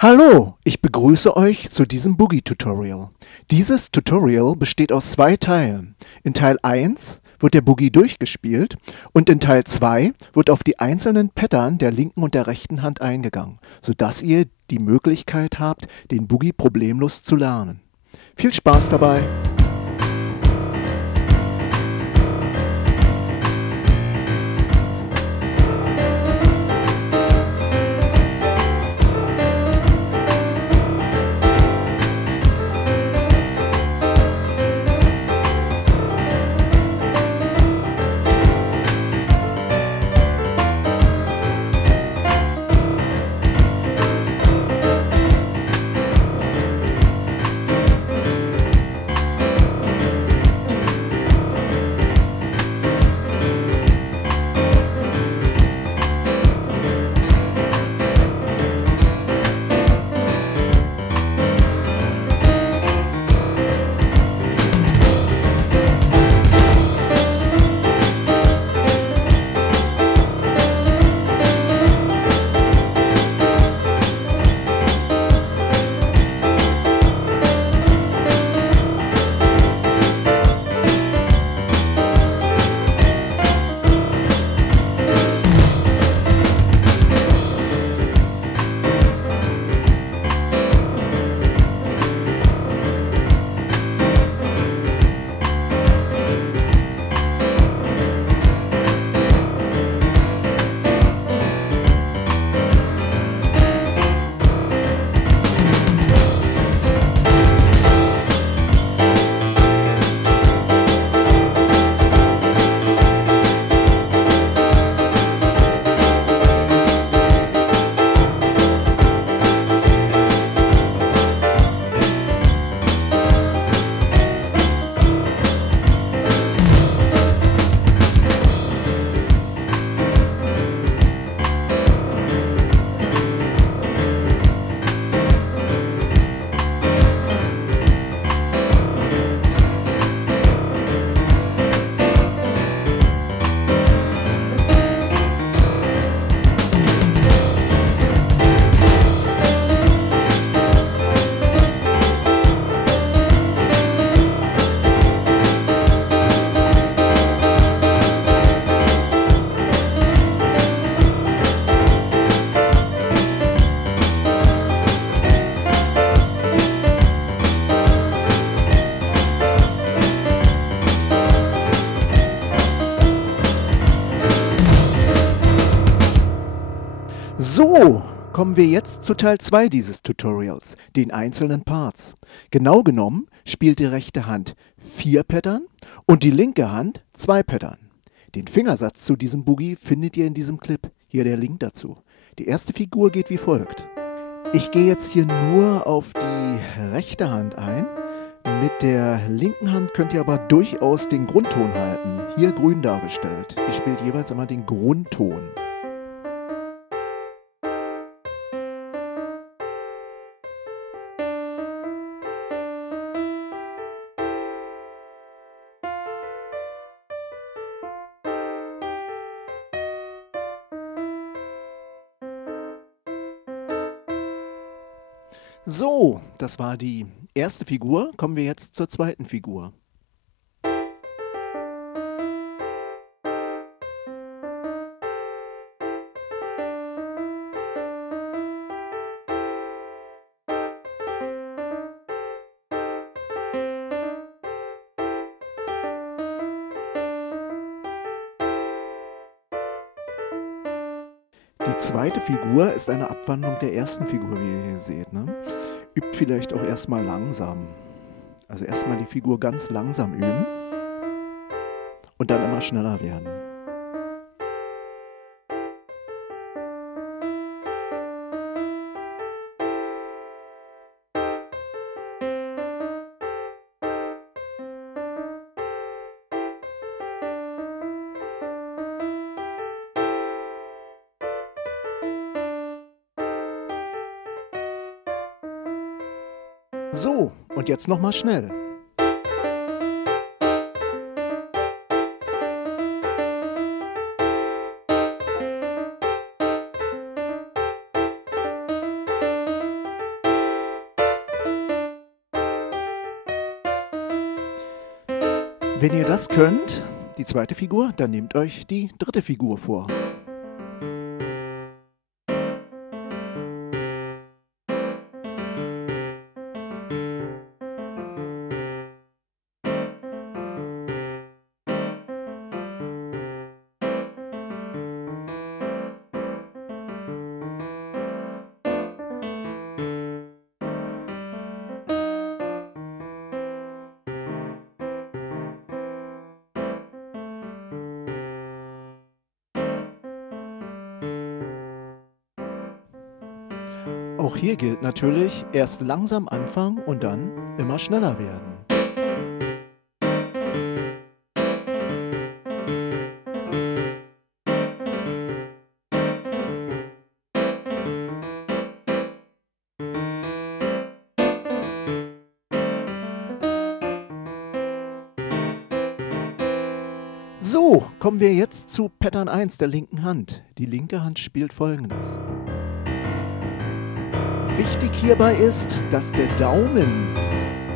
Hallo, ich begrüße euch zu diesem Boogie-Tutorial. Dieses Tutorial besteht aus zwei Teilen. In Teil 1 wird der Boogie durchgespielt und in Teil 2 wird auf die einzelnen Pattern der linken und der rechten Hand eingegangen, sodass ihr die Möglichkeit habt, den Boogie problemlos zu lernen. Viel Spaß dabei! So, kommen wir jetzt zu Teil 2 dieses Tutorials, den einzelnen Parts. Genau genommen spielt die rechte Hand 4 Pattern und die linke Hand 2 Pattern. Den Fingersatz zu diesem Boogie findet ihr in diesem Clip. Hier der Link dazu. Die erste Figur geht wie folgt. Ich gehe jetzt hier nur auf die rechte Hand ein. Mit der linken Hand könnt ihr aber durchaus den Grundton halten. Hier grün dargestellt. Ihr spielt jeweils immer den Grundton. So, das war die erste Figur. Kommen wir jetzt zur zweiten Figur. Die zweite Figur ist eine Abwandlung der ersten Figur, wie ihr hier seht. Ne? Übt vielleicht auch erstmal langsam. Also erstmal die Figur ganz langsam üben und dann immer schneller werden. So, und jetzt nochmal schnell. Wenn ihr das könnt, die zweite Figur, dann nehmt euch die dritte Figur vor. Auch hier gilt natürlich, erst langsam anfangen und dann immer schneller werden. So, kommen wir jetzt zu Pattern 1 der linken Hand. Die linke Hand spielt Folgendes. Wichtig hierbei ist, dass der Daumen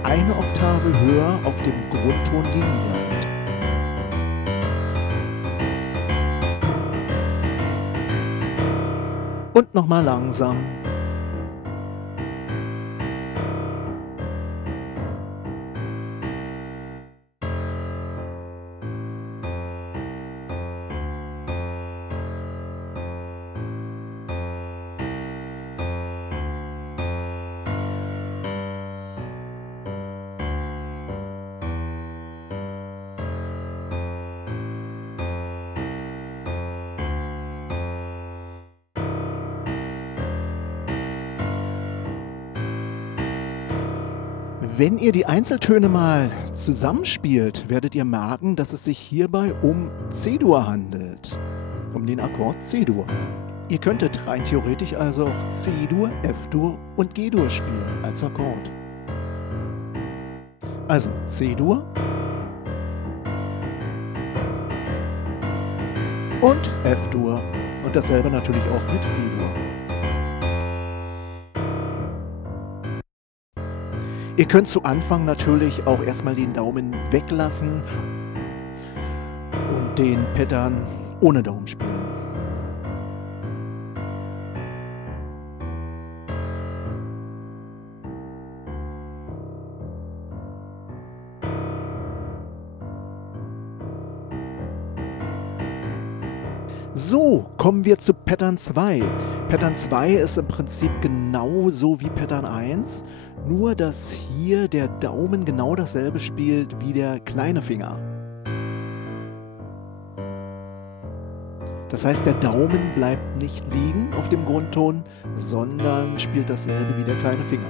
eine Oktave höher auf dem Grundton liegen bleibt. Und nochmal langsam. Wenn ihr die Einzeltöne mal zusammenspielt, werdet ihr merken, dass es sich hierbei um C-Dur handelt, um den Akkord C-Dur. Ihr könntet rein theoretisch also auch C-Dur, F-Dur und G-Dur spielen als Akkord. Also C-Dur und F-Dur und dasselbe natürlich auch mit G-Dur. Ihr könnt zu Anfang natürlich auch erstmal den Daumen weglassen und den Pattern ohne Daumen spielen. So, kommen wir zu Pattern 2. Pattern 2 ist im Prinzip genauso wie Pattern 1, nur dass hier der Daumen genau dasselbe spielt wie der kleine Finger. Das heißt, der Daumen bleibt nicht liegen auf dem Grundton, sondern spielt dasselbe wie der kleine Finger.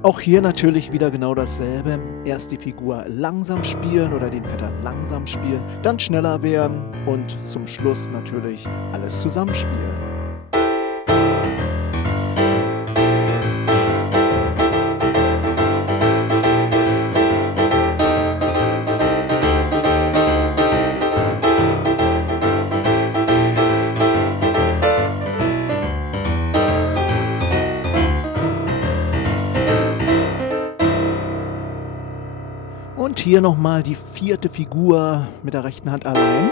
Auch hier natürlich wieder genau dasselbe. Erst die Figur langsam spielen oder den Pattern langsam spielen, dann schneller werden und zum Schluss natürlich alles zusammenspielen. Und hier nochmal die vierte Figur mit der rechten Hand allein.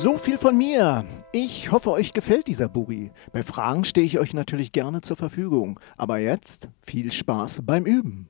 So viel von mir. Ich hoffe, euch gefällt dieser Boogie. Bei Fragen stehe ich euch natürlich gerne zur Verfügung. Aber jetzt viel Spaß beim Üben.